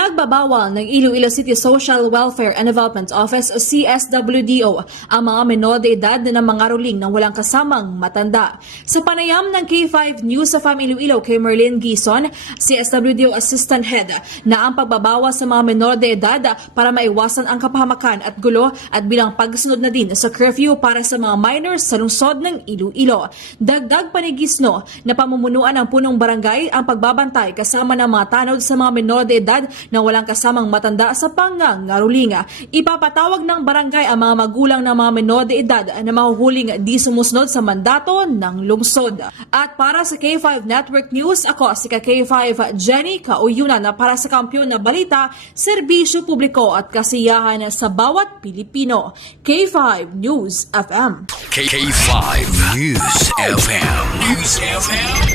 Pinagbabawal ng Iloilo City Social Welfare and Development Office o CSWDO ang mga menor de edad na mangaruling na walang kasamang matanda. Sa panayam ng K5 News of Iloilo kay Merlin Gison, CSWDO Assistant Head, na ang pagbabawas sa mga menor de edad para maiwasan ang kapahamakan at gulo at bilang pagsunod na din sa curfew para sa mga minors sa lungsod ng Iloilo. Dagdag pa ni Gisno na pamumunuan ng punong barangay ang pagbabantay kasama ng mga tanod sa mga menor de edad na walang kasamang matanda sa pangangarulinga. Ipapatawag ng barangay ang mga magulang ng mga menor de edad na mahuhuling di sumusunod sa mandato ng lungsod. At para sa K5 Network News, ako si K5 Jenny Kauyunan na para sa Kampiyon na Balita, Serbisyo Publiko at Kasiyahan sa bawat Pilipino. K5 News FM. K5 News FM. News FM.